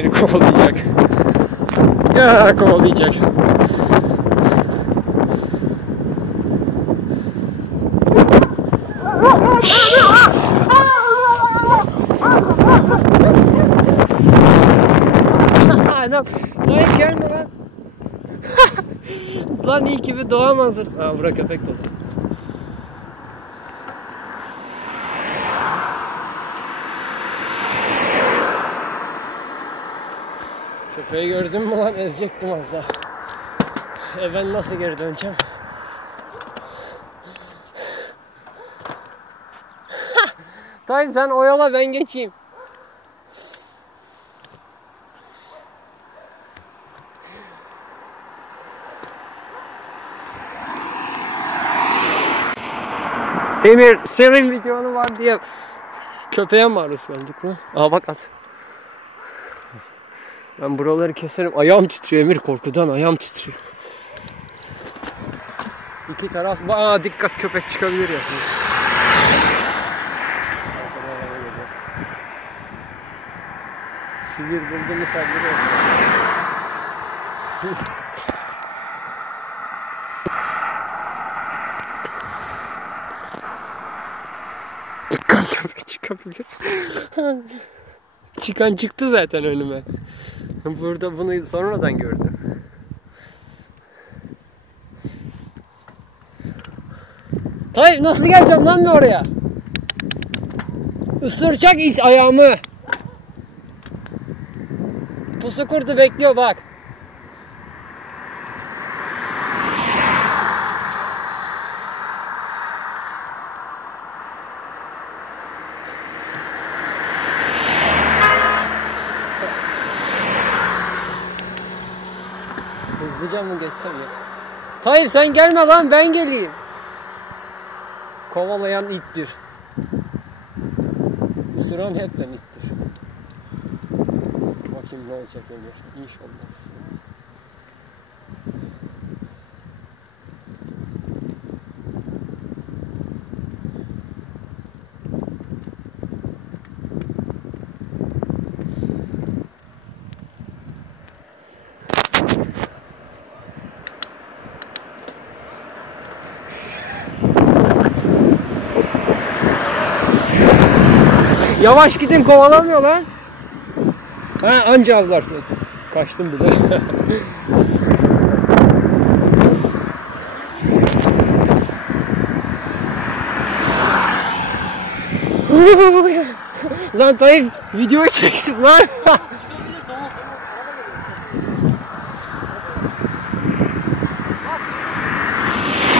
beni kovalayacak. Ya kovalayacak. Dayı gelme lan. Lan iyi ki bir doğa manzarası. Aa, bura köpek dolu. Köpeği gördün mü lan? Ezecektim az daha. Ben nasıl geri döneceğim? Dayı sen o yola, ben geçeyim. Emir, senin videonu var diye köpeğe maruz kaldık lan. Aa bak at. Ben buraları keserim. Ayağım titriyor Emir, korkudan ayağım titriyor. İki taraf. Aa dikkat, köpek çıkabilir ya şimdi. Sivir buldu mu saldırıyor. Köpek çıkabilir. Çıkan çıktı zaten önüme. Burada bunu sonradan gördüm. Tayyip nasıl geleceğim lan bir oraya? Isıracak iç ayağımı. Pusu kurdu bekliyor bak. Hızlıca mı geçsem ya? Tayyip sen gelme lan, ben geleyim. Kovalayan ittir. Isıran hepten ittir. Bakayım ne olacak Emir. İnşallah. Yavaş gidin, kovalamıyor lan. Ha anca avlarsın. Kaçtım bile. Lan Tayyip videoyu çektim lan.